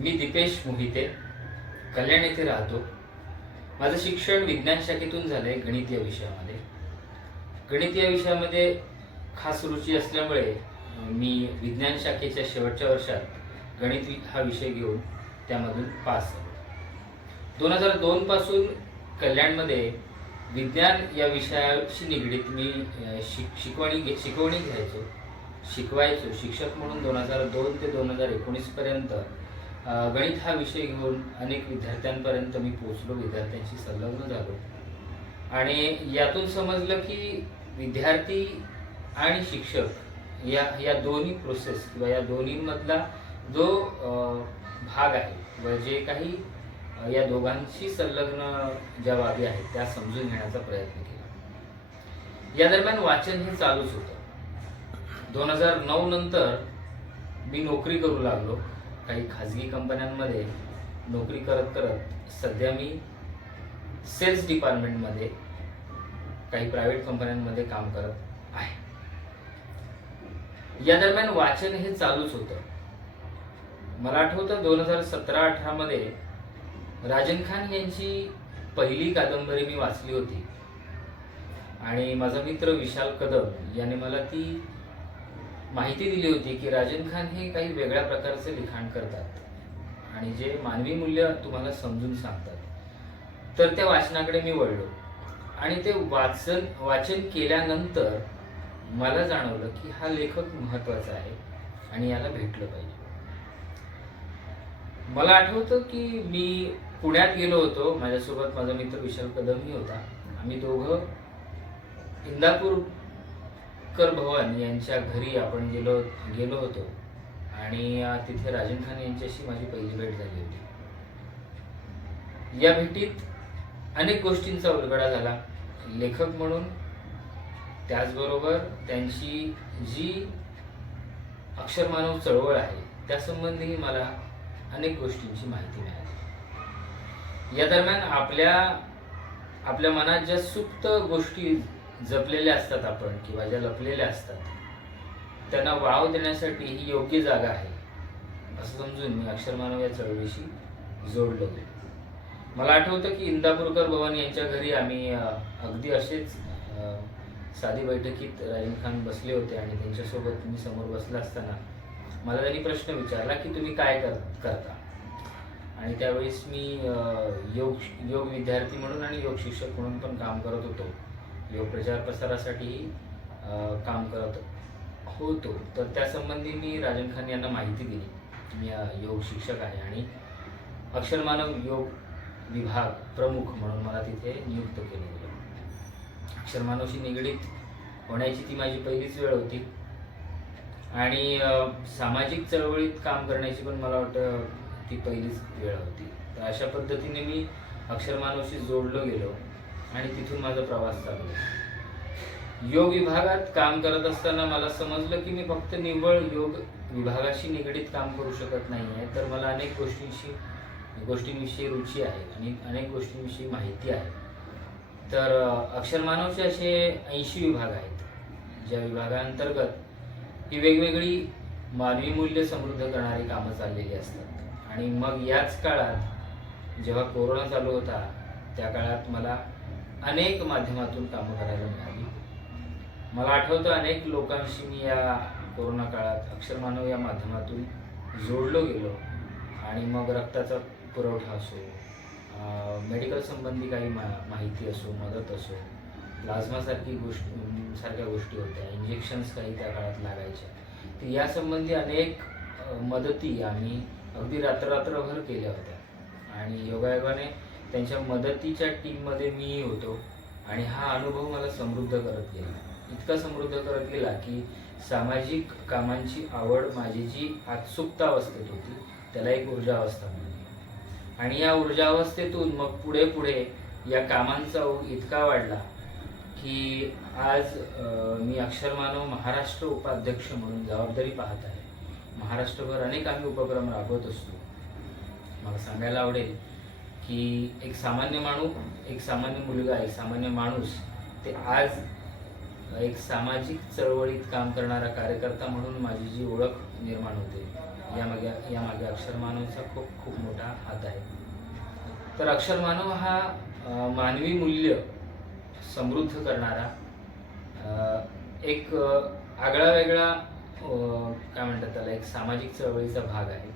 मी दीपेश मोहिते कल्याण येथे राहतो. माझं शिक्षण विज्ञान शाखेतून झालंय गणित या विषयामध्ये. गणित या विषयामध्ये खास रुची असल्यामुळे मी विज्ञान शाखेच्या शेवटच्या वर्षात गणित हा विषय घेऊन त्यामधून पास झालो. दोन हजार दोनपासून कल्याणमध्ये विज्ञान या विषयाशी निगडीत मी शिक शिकवणी घे- शिकवणी घ्यायचो शिकवायचो. शिक्षक म्हणून दोन हजार दोन ते दोन हजार एकोणीसपर्यंत गणित हा विषय घेऊन अनेक विद्यार्थ्यांपर्यंत मी पोचलो विद्यार्थ्यांशी संलग्न झालो. आणि यातून समजलं की विद्यार्थी आणि शिक्षक या या दोन्ही प्रोसेस किंवा या दोन्हीमधला जो भाग आहे व जे काही या दोघांशी संलग्न ज्या बाबी आहेत त्या समजून घेण्याचा प्रयत्न केला. या दरम्यान वाचन हे चालूच होतं. दोन हजार नऊ नंतर मी नोकरी करू लागलो. काही खाजगी कंपन्यांमध्ये नोकरी करत करत सध्या मी सेल्स डिपार्टमेंटमध्ये काही प्रायव्हेट कंपन्यांमध्ये काम करत आहे. या दरम्यान वाचन हे चालूच होतं. मला आठवतं दोन हजार सतरा अठरामध्ये राजन खान यांची पहिली कादंबरी मी वाचली होती. आणि माझा मित्र विशाल कदम याने मला ती माहिती दिली होती की राजन खान हे काही वेगळ्या प्रकारचे लिखाण करतात. आणि जे मानवी मूल्य तुम्हाला समजून सांगतात. तर त्या वाचनाकडे मी वळलो. आणि ते वाचन वाचन केल्यानंतर मला जाणवलं की हा लेखक महत्त्वाचा आहे आणि याला भेटलं पाहिजे. मला आठवतं की मी पुण्यात गेलो होतो. माझ्यासोबत माझा मित्र विशाल कदमही होता. आम्ही दोघं इंदापूर शंकर भवन यांच्या घरी आपण गेलो गेलो होतो. आणि तिथे राजन खान यांच्याशी माझी पहिली भेट झाली होती. या भेटीत अनेक गोष्टींचा उलगडा झाला. लेखक म्हणून त्याचबरोबर त्यांची जी अक्षरमानव चळवळ आहे त्यासंबंधीही मला अनेक गोष्टींची माहिती मिळाली. या दरम्यान आपल्या आपल्या मनात ज्या सुप्त गोष्टी जपलेल्या असतात आपण किंवा ज्या लपलेल्या असतात. त्यांना वाव देण्यासाठी ही योग्य जागा आहे. असं समजून मी अक्षरमानव या चळवळीशी जोडलो. गेलो मला आठवतं की इंदापूरकर भवन यांच्या घरी आम्ही अगदी असेच साधी बैठकीत राजीव खान बसले होते आणि त्यांच्यासोबत मी समोर बसला असताना मला त्यांनी प्रश्न विचारला की तुम्ही काय कर करता? आणि त्यावेळेस मी योग योग विद्यार्थी म्हणून आणि योग शिक्षक म्हणून पण काम करत होतो. योग प्रचार प्रसारासाठी काम करत होतो. तर त्यासंबंधी मी राजन खान यांना माहिती दिली. मी योग शिक्षक आहे आणि अक्षरमानव योग विभाग प्रमुख म्हणून मला तिथे नियुक्त केलं गेलं. अक्षरमानवशी निगडीत होण्याची ती माझी पहिलीच वेळ होती. आणि सामाजिक चळवळीत काम करण्याची पण मला वाटतं ती पहिलीच वेळ होती. तर अशा पद्धतीने मी अक्षरमानवशी जोडलो गेलो. आणि तिथून माझा प्रवास चालू योग विभागात काम करत असताना मला समजलं की मी फक्त निव्वळ योग विभागाशी निगडीत काम करू शकत नाही आहे तर मला अनेक गोष्टींशी गोष्टींविषयी रुची आहे आणि अनेक गोष्टींविषयी माहिती आहे. तर अक्षरमानवचे असे ऐंशी विभाग आहेत ज्या विभागांतर्गत ही वेगवेगळी मानवी मूल्य समृद्ध करणारी कामं चाललेली असतात. आणि मग याच काळात जेव्हा कोरोना चालू होता त्या काळात मला अनेक माध्यमातून कामं करायला मिळाली. मला आठवतं अनेक लोकांशी मी या कोरोना काळात अक्षरमानव या माध्यमातून जोडलो गेलो. आणि मग रक्ताचा पुरवठा असो मेडिकल संबंधी काही मा माहिती असो मदत असो प्लाझ्मासारखी गोष्ट सारख्या गोष्टी होत्या इंजेक्शन्स काही त्या काळात लागायच्या. तर यासंबंधी अनेक मदती आम्ही अगदी रात्ररात्रभर केल्या होत्या. आणि योगायोगाने त्यांच्या मदतीच्या टीममध्ये मीही होतो. आणि हा अनुभव मला समृद्ध करत गेला. इतका समृद्ध करत गेला की सामाजिक कामांची आवड माझी जी आत्सुकता अवस्थेत होती त्याला एक ऊर्जा अवस्था मिळाली आणि या ऊर्जा अवस्थेतून मग पुढे पुढे या कामांचा ओघ इतका वाढला की आज मी अक्षरमानव महाराष्ट्र उपाध्यक्ष म्हणून जबाबदारी पाहत आहे. महाराष्ट्रभर अनेक आम्ही उपक्रम राबवत असतो. मला सांगायला आवडेल की एक सामान्य माणूस एक सामान्य मुलगा एक सामान्य माणूस ते आज एक सामाजिक चळवळीत काम करणारा कार्यकर्ता म्हणून माझी जी ओळख निर्माण होते यामागे यामागे अक्षरमानवचा खूप खूप मोठा हात आहे. तर अक्षरमानव हा मानवी मूल्य समृद्ध करणारा एक आगळा वेगळा काय म्हणतात त्याला एक सामाजिक चळवळीचा भाग आहे.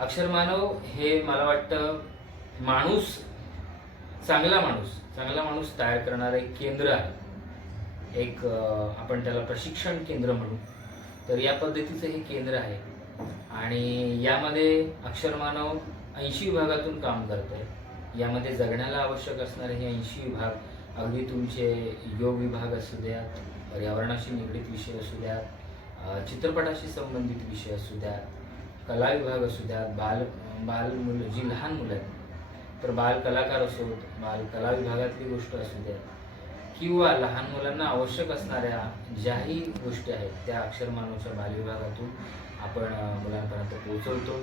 अक्षर मानव हे मला वाटतं माणूस चांगला माणूस चांगला माणूस तयार करणारं एक केंद्र आहे. एक आपण त्याला प्रशिक्षण केंद्र म्हणू. तर या पद्धतीचं हे केंद्र आहे. आणि यामध्ये अक्षर मानव ऐंशी विभागातून काम करत आहे यामध्ये जगण्याला आवश्यक असणारे हे ऐंशी विभाग अगदी तुमचे योग विभाग असू द्यात पर्यावरणाशी निगडीत विषय असू द्यात चित्रपटाशी संबंधित विषय असू द्यात कला विभाग असू द्यात बाल बाल मुलं जी लहान मुलं आहेत तर बाल कलाकार असोत बाल कला विभागातली गोष्ट असू द्या किंवा लहान मुलांना आवश्यक असणाऱ्या ज्याही गोष्टी आहेत त्या अक्षर मानवच्या बाल विभागातून आपण मुलांपर्यंत पोहोचवतो.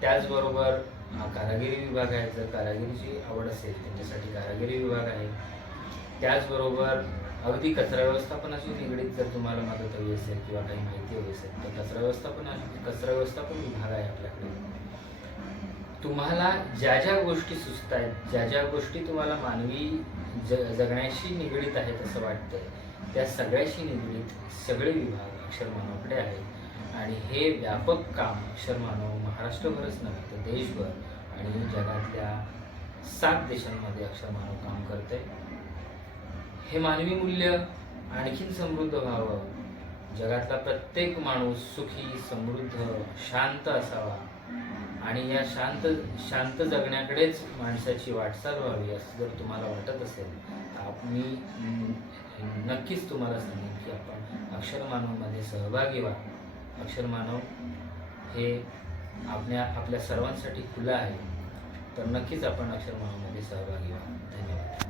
त्याचबरोबर कारागिरी विभाग आहे जर कारागिरीची आवड असेल त्यांच्यासाठी कारागिरी विभाग आहे. त्याचबरोबर अगदी कचरा व्यवस्थापनाशी निगडीत जर तुम्हाला मदत हवी असेल किंवा काही माहिती हवी असेल तर कचरा व्यवस्थापन कचरा व्यवस्थापन विभाग आहे आपल्याकडे. तुम्हाला ज्या ज्या गोष्टी सुचत आहेत ज्या ज्या गोष्टी तुम्हाला मानवी ज जगण्याशी निगडीत आहेत असं वाटतंय त्या सगळ्याशी निगडीत सगळे विभाग अक्षर मानवाकडे आहेत. आणि हे व्यापक काम अक्षर मानव महाराष्ट्रभरच नव्हे तर देशभर आणि जगातल्या सात देशांमध्ये अक्षर मानव काम करते हे मानवी मूल्य आणखीन समृद्ध व्हावं. जगातला प्रत्येक माणूस सुखी समृद्ध शांत असावा. आणि या शांत शांत जगण्याकडेच माणसाची वाटचाल व्हावी असं जर तुम्हाला वाटत असेल तर मी नक्कीच तुम्हाला सांगेन की आपण अक्षर मानवमध्ये सहभागी व्हा. अक्षर मानव हे आपल्या आपल्या सर्वांसाठी खुलं आहे. तर नक्कीच आपण अक्षर मानवमध्ये सहभागी व्हा. धन्यवाद.